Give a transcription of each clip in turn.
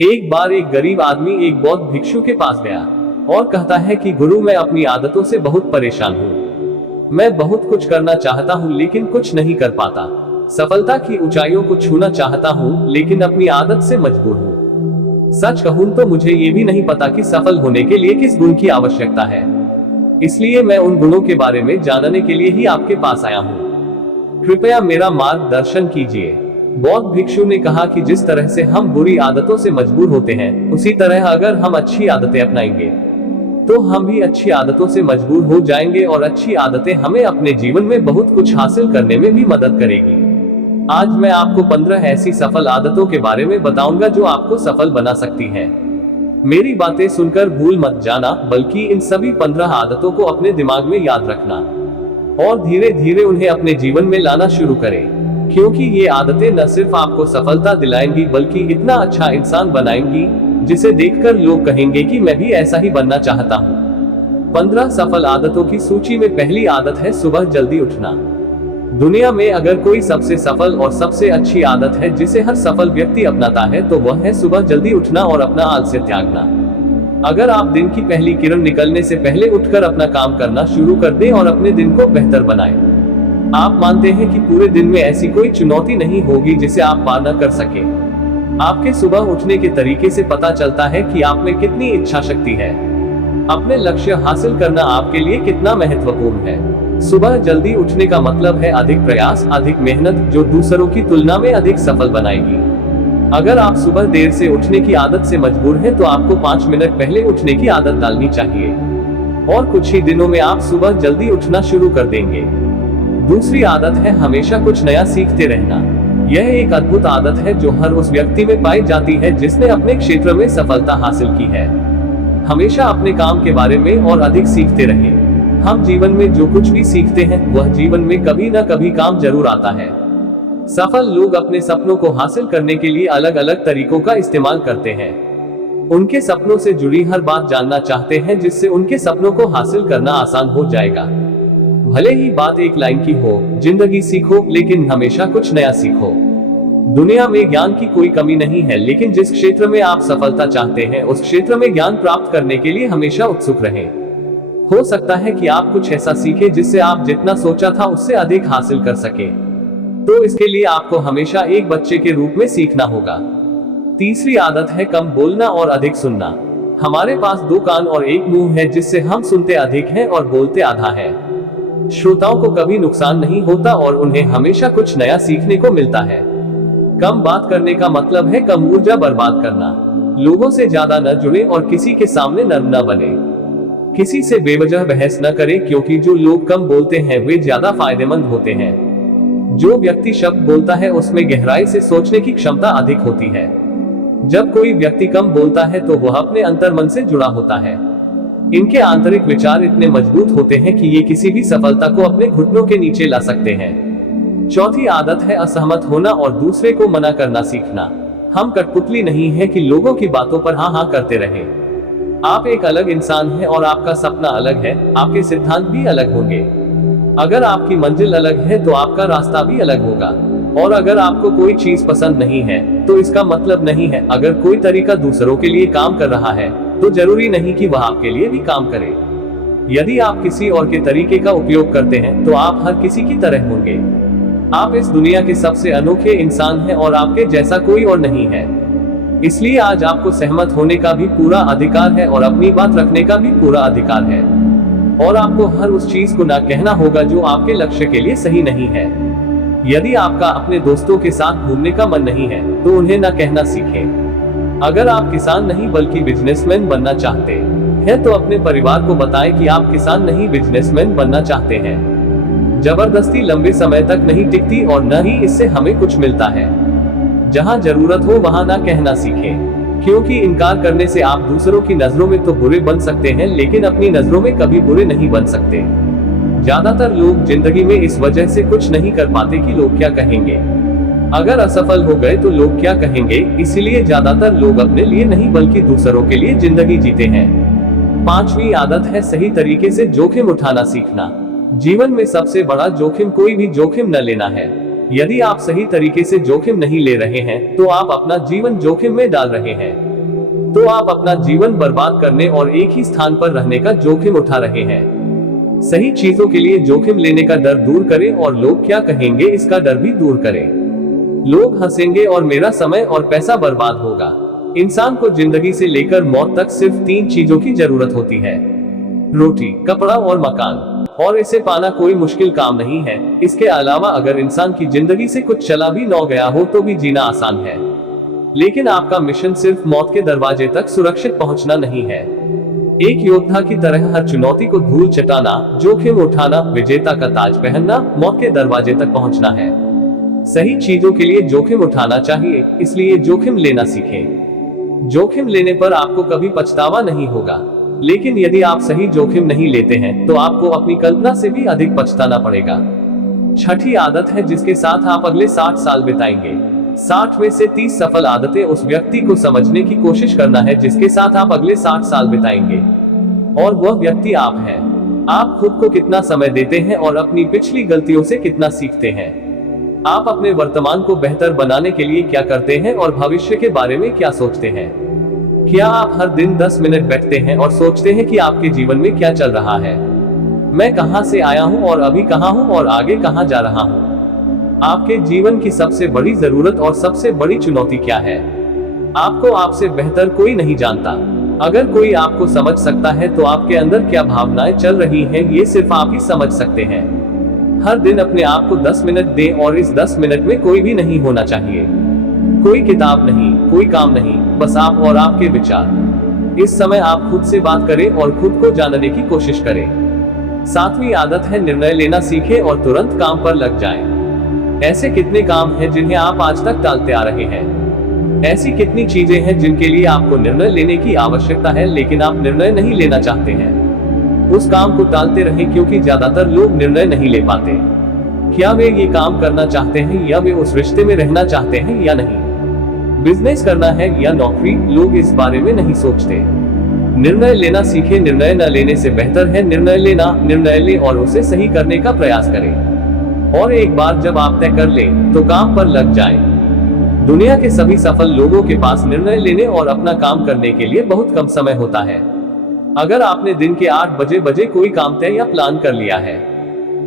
एक बार एक गरीब आदमी एक बौद्ध भिक्षु के पास गया और कहता है कि गुरु, मैं अपनी आदतों से बहुत परेशान हूँ। मैं बहुत कुछ करना चाहता हूँ लेकिन कुछ नहीं कर पाता। सफलता की ऊंचाइयों को छूना चाहता हूँ लेकिन अपनी आदत से मजबूर हूँ। सच कहूँ तो मुझे ये भी नहीं पता कि सफल होने के लिए किस गुण की आवश्यकता है। इसलिए मैं उन गुणों के बारे में जानने के लिए ही आपके पास आया हूँ। कृपया मेरा मार्गदर्शन कीजिए। बौद्ध भिक्षु ने कहा कि जिस तरह से हम बुरी आदतों से मजबूर होते हैं, उसी तरह अगर हम अच्छी आदतें अपनाएंगे तो हम भी अच्छी आदतों से मजबूर हो जाएंगे और अच्छी आदतें हमें अपने जीवन में बहुत कुछ हासिल करने में भी मदद करेगी। आज मैं आपको 15 ऐसी सफल आदतों के बारे में बताऊंगा जो आपको सफल बना सकती हैं। मेरी बातें सुनकर भूल मत जाना, बल्कि इन सभी 15 आदतों को अपने दिमाग में याद रखना और धीरे धीरे उन्हें अपने जीवन में लाना शुरू करें, क्योंकि ये आदतें न सिर्फ आपको सफलता दिलाएंगी बल्कि इतना अच्छा इंसान बनाएंगी जिसे देखकर लोग कहेंगे कि मैं भी ऐसा ही बनना चाहता हूँ। 15 सफल आदतों की सूची में पहली आदत है सुबह जल्दी उठना। दुनिया में अगर कोई सबसे सफल और सबसे अच्छी आदत है जिसे हर सफल व्यक्ति अपनाता है तो वह है सुबह जल्दी उठना और अपना आलस्य त्यागना। अगर आप दिन की पहली किरण निकलने से पहले उठकर अपना काम करना शुरू कर दें और अपने दिन को बेहतर बनाएं, आप मानते हैं कि पूरे दिन में ऐसी कोई चुनौती नहीं होगी जिसे आप पार न कर सके। आपके सुबह उठने के तरीके से पता चलता है कि आप में कितनी इच्छा शक्ति है। अपने लक्ष्य हासिल करना आपके लिए कितना महत्वपूर्ण है। सुबह जल्दी उठने का मतलब है अधिक प्रयास, अधिक मेहनत, जो दूसरों की तुलना में अधिक सफल बनाएगी। अगर आप सुबह देर से उठने की आदत से मजबूर हैं तो आपको 5 मिनट पहले उठने की आदत डालनी चाहिए और कुछ ही दिनों में आप सुबह जल्दी उठना शुरू कर देंगे। दूसरी आदत है हमेशा कुछ नया सीखते रहना। यह एक अद्भुत आदत है जो हर उस व्यक्ति में पाई जाती है जिसने अपने क्षेत्र में सफलता हासिल की है। हमेशा अपने काम के बारे में और अधिक सीखते रहें। हम जीवन में जो कुछ भी सीखते हैं वह जीवन में कभी न कभी काम जरूर आता है। सफल लोग अपने सपनों को हासिल करने के लिए अलग अलग तरीकों का इस्तेमाल करते हैं। उनके सपनों से जुड़ी हर बात जानना चाहते हैं जिससे उनके सपनों को हासिल करना आसान हो जाएगा। भले ही बात एक लाइन की हो, जिंदगी सीखो लेकिन हमेशा कुछ नया सीखो। दुनिया में ज्ञान की कोई कमी नहीं है, लेकिन जिस क्षेत्र में आप सफलता चाहते हैं उस क्षेत्र में ज्ञान प्राप्त करने के लिए हमेशा उत्सुक रहें। हो सकता है कि आप कुछ ऐसा सीखें जिससे आप जितना सोचा था उससे अधिक हासिल कर सके। तो इसके लिए आपको हमेशा एक बच्चे के रूप में सीखना होगा। तीसरी आदत है कम बोलना और अधिक सुनना। हमारे पास 2 कान और 1 मुंह है जिससे हम सुनते अधिक हैं और बोलते आधा है। श्रोताओं को कभी नुकसान नहीं होता और उन्हें हमेशा कुछ नया सीखने को मिलता है। कम बात करने का मतलब है कम ऊर्जा बर्बाद करना। लोगों से ज्यादा न जुड़े और किसी के सामने नर्म न बने। किसी से बेवजह बहस न करें, क्योंकि जो लोग कम बोलते हैं वे ज्यादा फायदेमंद होते हैं। जो व्यक्ति शब्द बोलता है उसमें गहराई से सोचने की क्षमता अधिक होती है। जब कोई व्यक्ति कम बोलता है तो वह अपने अंतर्मन से जुड़ा होता है। इनके आंतरिक विचार इतने मजबूत होते हैं कि ये किसी भी सफलता को अपने घुटनों के नीचे ला सकते हैं। चौथी आदत है असहमत होना और दूसरे को मना करना सीखना। हम कठपुतली नहीं है कि लोगों की बातों पर हाँ हाँ करते रहें। आप एक अलग इंसान हैं और आपका सपना अलग है, आपके सिद्धांत भी अलग होंगे। अगर आपकी मंजिल अलग है तो आपका रास्ता भी अलग होगा। और अगर आपको कोई चीज पसंद नहीं है तो इसका मतलब नहीं है अगर कोई तरीका दूसरों के लिए काम कर रहा है तो जरूरी नहीं कि वह आपके लिए भी काम करे। यदि आप किसी और के तरीके का उपयोग करते हैं तो आप हर किसी की तरह होंगे। आप इस दुनिया के सबसे अनोखे इंसान हैं और आपके जैसा कोई और नहीं है। इसलिए आज आपको सहमत होने का भी पूरा अधिकार है और अपनी बात रखने का भी पूरा अधिकार है। और आपको हर उस चीज को ना कहना होगा जो आपके लक्ष्य के लिए सही नहीं है। यदि आपका अपने दोस्तों के साथ घूमने का मन नहीं है तो उन्हें ना कहना सीखें। अगर आप किसान नहीं बल्कि बिजनेसमैन बनना चाहते हैं तो अपने परिवार को बताएं कि आप किसान नहीं बिजनेसमैन बनना चाहते हैं। जबरदस्ती लंबे समय तक नहीं टिकती और न ही इससे हमें कुछ मिलता है। जहां जरूरत हो वहां ना कहना सीखें, क्योंकि इनकार करने से आप दूसरों की नजरों में तो बुरे बन सकते हैं लेकिन अपनी नजरों में कभी बुरे नहीं बन सकते। ज्यादातर लोग जिंदगी में इस वजह से कुछ नहीं कर पाते कि लोग क्या कहेंगे। अगर असफल हो गए तो लोग क्या कहेंगे, इसीलिए ज्यादातर लोग अपने लिए नहीं बल्कि दूसरों के लिए जिंदगी जीते हैं। 5वीं आदत है सही तरीके से जोखिम उठाना सीखना। जीवन में सबसे बड़ा जोखिम कोई भी जोखिम न लेना है। यदि आप सही तरीके से जोखिम नहीं ले रहे हैं तो आप अपना जीवन जोखिम में डाल रहे हैं। तो आप अपना जीवन बर्बाद करने और एक ही स्थान पर रहने का जोखिम उठा रहे हैं। सही चीजों के लिए जोखिम लेने का डर दूर करें और लोग क्या कहेंगे इसका डर भी दूर करें। लोग हंसेंगे और मेरा समय और पैसा बर्बाद होगा। इंसान को जिंदगी से लेकर मौत तक सिर्फ 3 चीजों की जरूरत होती है, रोटी, कपड़ा और मकान, और इसे पाना कोई मुश्किल काम नहीं है। इसके अलावा अगर इंसान की जिंदगी से कुछ चला भी न गया हो तो भी जीना आसान है। लेकिन आपका मिशन सिर्फ मौत के दरवाजे तक सुरक्षित पहुंचना नहीं है। एक योद्धा की तरह हर चुनौती को धूल चटाना, जोखिम उठाना, विजेता का ताज पहनना, मौत के दरवाजे तक पहुंचना है। सही चीजों के लिए जोखिम उठाना चाहिए, इसलिए जोखिम लेना सीखें। जोखिम लेने पर आपको कभी पछतावा नहीं होगा, लेकिन यदि आप सही जोखिम नहीं लेते हैं तो आपको अपनी कल्पना से भी अधिक पछताना पड़ेगा। छठी आदत है जिसके साथ आप अगले 60 साल बिताएंगे। 60 में से 30 सफल आदतें उस व्यक्ति को समझने की कोशिश करना है जिसके साथ आप अगले 60 साल बिताएंगे, और वह व्यक्ति आप हैं। आप खुद को कितना समय देते हैं और अपनी पिछली गलतियों से कितना सीखते हैं। आप अपने वर्तमान को बेहतर बनाने के लिए क्या करते हैं और भविष्य के बारे में क्या सोचते हैं। क्या आप हर दिन 10 मिनट बैठते हैं और सोचते हैं कि आपके जीवन में क्या चल रहा है, मैं कहां से आया हूं और अभी कहां हूं और आगे कहां जा रहा हूं। आपके जीवन की सबसे बड़ी जरूरत और सबसे बड़ी चुनौती क्या है। आपको आपसे बेहतर कोई नहीं जानता। अगर कोई आपको समझ सकता है तो आपके अंदर क्या भावनाएं चल रही हैं ये सिर्फ आप ही समझ सकते हैं। हर दिन अपने आप को 10 मिनट दें और इस 10 मिनट में कोई भी नहीं होना चाहिए, कोई किताब नहीं, कोई काम नहीं, बस आप और आपके विचार। इस समय आप खुद से बात करें और खुद को जानने की कोशिश करें। 7वीं आदत है निर्णय लेना सीखें और तुरंत काम पर लग जाएं। ऐसे कितने काम हैं जिन्हें आप आज तक टालते आ रहे हैं। ऐसी कितनी चीजें हैं जिनके लिए आपको निर्णय लेने की आवश्यकता है लेकिन आप निर्णय नहीं लेना चाहते हैं। उस काम को टालते रहें क्योंकि ज्यादातर लोग निर्णय नहीं ले पाते। क्या वे ये काम करना चाहते हैं या वे उस रिश्ते में रहना चाहते हैं या नहीं, बिजनेस करना है या नौकरी, लोग इस बारे में नहीं सोचते। निर्णय लेना सीखें। निर्णय न लेने से बेहतर है निर्णय लेना। निर्णय लें और उसे सही करने का प्रयास करें, और एक बार जब आप तय कर लें तो काम पर लग जाएं। दुनिया के सभी सफल लोगों के पास निर्णय लेने और अपना काम करने के लिए बहुत कम समय होता है। अगर आपने दिन के 8 बजे कोई काम तय या प्लान कर लिया है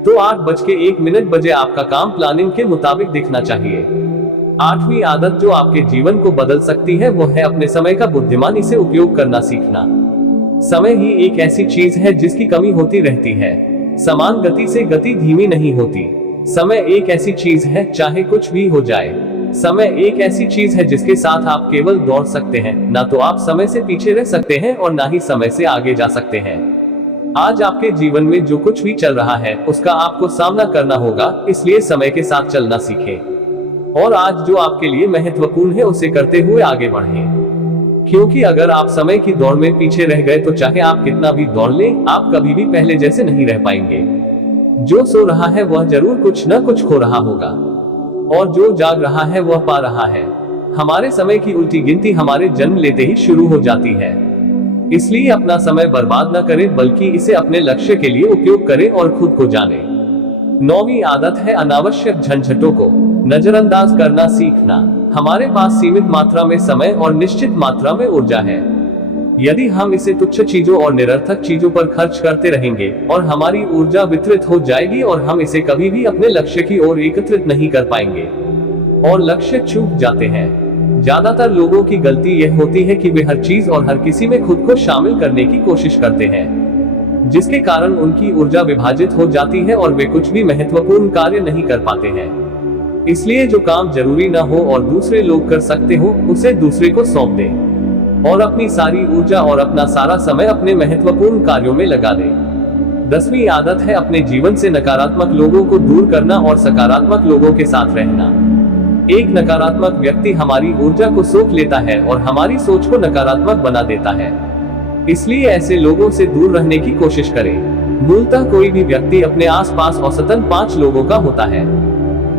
तो 8:01 आपका काम प्लानिंग के मुताबिक दिखना चाहिए। 8वीं आदत जो आपके जीवन को बदल सकती है वो है अपने समय का बुद्धिमानी से उपयोग करना सीखना। समय ही एक ऐसी चीज है जिसकी कमी होती रहती है। समान गति से गति धीमी नहीं होती। समय एक ऐसी चीज है चाहे कुछ भी हो जाए। समय एक ऐसी चीज है जिसके साथ आप केवल दौड़ सकते हैं, ना तो आप समय से पीछे रह सकते हैं और ना ही समय से आगे जा सकते हैं। आज आपके जीवन में जो कुछ भी चल रहा है उसका आपको सामना करना होगा, इसलिए समय के साथ चलना सीखें और आज जो आपके लिए महत्वपूर्ण है उसे करते हुए आगे बढ़ें। क्योंकि अगर आप समय की दौड़ में पीछे रह गए तो चाहे आप कितना भी दौड़ लें, आप कभी भी पहले जैसे नहीं रह पाएंगे। जो सो रहा है वह जरूर कुछ न कुछ खो रहा होगा, और जो जाग रहा है वह पा रहा है। हमारे समय की उल्टी गिनती हमारे जन्म लेते ही शुरू हो जाती है। इसलिए अपना समय बर्बाद न करें, बल्कि इसे अपने लक्ष्य के लिए उपयोग करें और खुद को जानें। 9वीं आदत है अनावश्यक झंझटों को नजरअंदाज करना सीखना। हमारे पास सीमित मात्रा में समय और निश्चित मात्रा में ऊर्जा है। यदि हम इसे तुच्छ चीजों और निरर्थक चीजों पर खर्च करते रहेंगे और हमारी ऊर्जा वितरित हो जाएगी और हम इसे कभी भी अपने लक्ष्य की ओर एकत्रित नहीं कर पाएंगे और लक्ष्य चूक जाते हैं। ज्यादातर लोगों की गलती यह होती है कि वे हर चीज और हर किसी में खुद को शामिल करने की कोशिश करते हैं, जिसके कारण उनकी ऊर्जा विभाजित हो जाती है और वे कुछ भी महत्वपूर्ण कार्य नहीं कर पाते हैं। इसलिए जो काम जरूरी न हो और दूसरे लोग कर सकते हो उसे दूसरे को सौंप दें और अपनी सारी ऊर्जा और अपना सारा समय अपने महत्वपूर्ण कार्यों में लगा दें। 10वीं आदत है अपने जीवन से नकारात्मक लोगों को दूर करना और सकारात्मक लोगों के साथ रहना। एक नकारात्मक व्यक्ति हमारी ऊर्जा को सोख लेता है और हमारी सोच को नकारात्मक बना देता है। इसलिए ऐसे लोगों से दूर रहने की कोशिश करें। मूलतः कोई भी व्यक्ति अपने आसपास औसतन 5 लोगों का होता है,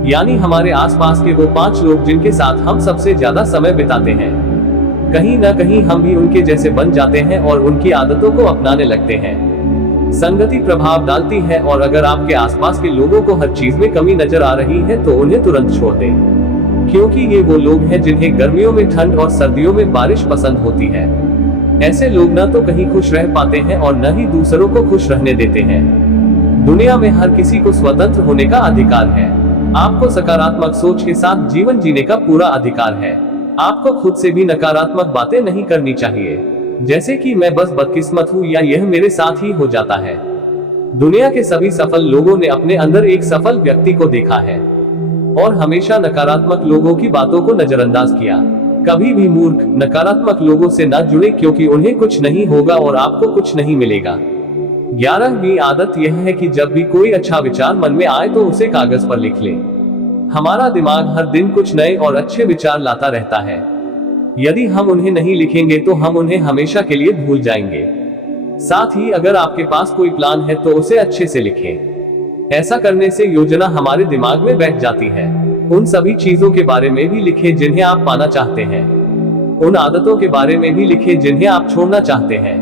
यानी हमारे आसपास के वो 5 लोग जिनके साथ हम सबसे ज्यादा समय बिताते हैं। कहीं ना कहीं हम भी उनके जैसे बन जाते हैं और उनकी आदतों को अपनाने लगते हैं। संगति प्रभाव डालती है और अगर आपके आसपास के लोगों को हर चीज में कमी नजर आ रही है तो उन्हें तुरंत छोड़ दें, क्योंकि ये वो लोग हैं जिन्हें गर्मियों में ठंड और सर्दियों में बारिश पसंद होती है। ऐसे लोग न तो कहीं खुश रह पाते हैं और न ही दूसरों को खुश रहने देते हैं। दुनिया में हर किसी को स्वतंत्र होने का अधिकार है। आपको सकारात्मक सोच के साथ जीवन जीने का पूरा अधिकार है। आपको खुद से भी नकारात्मक बातें नहीं करनी चाहिए, जैसे कि मैं बस बदकिस्मत हूँ या यह मेरे साथ ही हो जाता है। दुनिया के सभी सफल लोगों ने अपने अंदर एक सफल व्यक्ति को देखा है और हमेशा नकारात्मक लोगों की बातों को नजरअंदाज किया। कभी भी मूर्ख, नकारात्मक लोगों से न जुड़े, क्योंकि उन्हें कुछ नहीं होगा और आपको कुछ नहीं मिलेगा। 11वीं आदत यह है कि जब भी कोई अच्छा विचार मन में आए तो उसे कागज पर लिख ले। हमारा दिमाग हर दिन कुछ नए और अच्छे विचार लाता रहता है। यदि हम उन्हें नहीं लिखेंगे तो हम उन्हें हमेशा के लिए भूल जाएंगे। साथ ही अगर आपके पास कोई प्लान है तो उसे अच्छे से लिखें। ऐसा करने से योजना हमारे दिमाग में बैठ जाती है। उन सभी चीजों के बारे में भी लिखें जिन्हें आप पाना चाहते हैं। उन आदतों के बारे में भी लिखें जिन्हें आप छोड़ना चाहते हैं।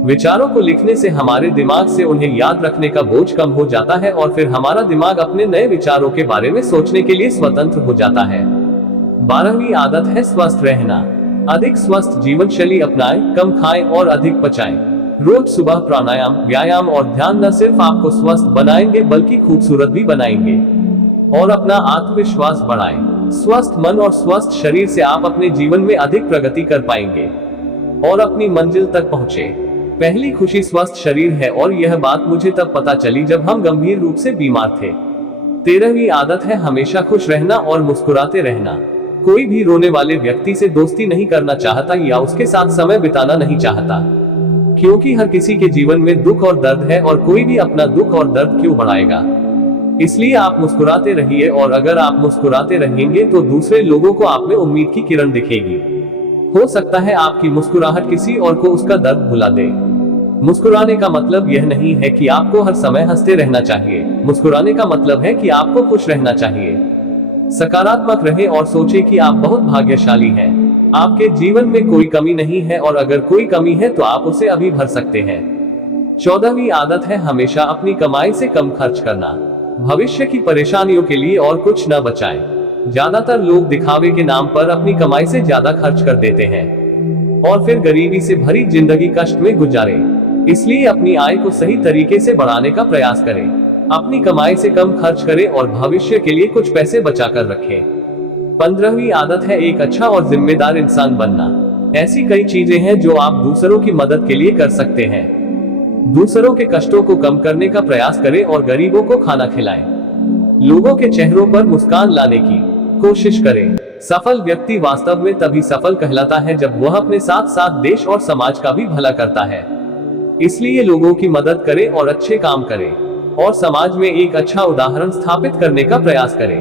विचारों को लिखने से हमारे दिमाग से उन्हें याद रखने का बोझ कम हो जाता है और फिर हमारा दिमाग अपने नए विचारों के बारे में सोचने के लिए स्वतंत्र हो जाता है। 12वीं आदत है स्वस्थ रहना। अधिक स्वस्थ जीवन शैली अपनाएं, कम खाएं और अधिक पचाएं। रोज सुबह प्राणायाम, व्यायाम और ध्यान न सिर्फ आपको स्वस्थ बनाएंगे बल्कि खूबसूरत भी बनाएंगे और अपना आत्मविश्वास बढ़ाएं। स्वस्थ मन और स्वस्थ शरीर से आप अपने जीवन में अधिक प्रगति कर पाएंगे और अपनी मंजिल तक पहुंचे। पहली खुशी स्वस्थ शरीर है और यह बात मुझे तब पता चली जब हम गंभीर रूप से बीमार थे। 13वीं आदत है हमेशा खुश रहना और मुस्कुराते रहना। कोई भी रोने वाले व्यक्ति से दोस्ती नहीं करना चाहता या उसके साथ समय बिताना नहीं चाहता, क्योंकि हर किसी के जीवन में दुख और दर्द है और कोई भी अपना दुख और दर्द क्यों बढ़ाएगा। इसलिए आप मुस्कुराते रहिए और अगर आप मुस्कुराते रहेंगे तो दूसरे लोगों को आप में उम्मीद की किरण दिखेगी। हो सकता है आपकी मुस्कुराहट किसी और को उसका दर्द भुला दे। मुस्कुराने का मतलब यह नहीं है कि आपको हर समय हंसते रहना चाहिए। मुस्कुराने का मतलब है कि आपको खुश रहना चाहिए। सकारात्मक रहें और सोचें कि आप बहुत भाग्यशाली हैं। आपके जीवन में कोई कमी नहीं है और अगर कोई कमी है तो आप उसे अभी भर सकते हैं। 14वीं आदत है हमेशा अपनी कमाई से कम खर्च करना। भविष्य की परेशानियों के लिए और कुछ न बचाएं। ज्यादातर लोग दिखावे के नाम पर अपनी कमाई से ज्यादा खर्च कर देते हैं और फिर गरीबी से भरी जिंदगी कष्ट में गुजारें। इसलिए अपनी आय को सही तरीके से बढ़ाने का प्रयास करें। अपनी कमाई से कम खर्च करें और भविष्य के लिए कुछ पैसे बचाकर रखें। 15वीं आदत है एक अच्छा और जिम्मेदार इंसान बनना। ऐसी कई चीजें हैं जो आप दूसरों की मदद के लिए कर सकते हैं। दूसरों के कष्टों को कम करने का प्रयास करें और गरीबों को खाना खिलाएं। लोगों के चेहरों पर मुस्कान लाने की कोशिश करें। सफल व्यक्ति वास्तव में तभी सफल कहलाता है जब वह अपने साथ साथ देश और समाज का भी भला करता है। इसलिए लोगों की मदद करें और अच्छे काम करें और समाज में एक अच्छा उदाहरण स्थापित करने का प्रयास करें।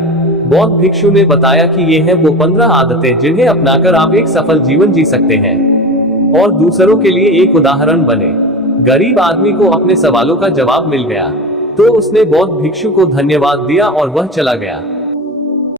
बौद्ध भिक्षु ने बताया कि ये हैं वो 15 आदतें जिन्हें अपनाकर आप एक सफल जीवन जी सकते हैं और दूसरों के लिए एक उदाहरण बने। गरीब आदमी को अपने सवालों का जवाब मिल गया तो उसने बौद्ध भिक्षु को धन्यवाद दिया और वह चला गया।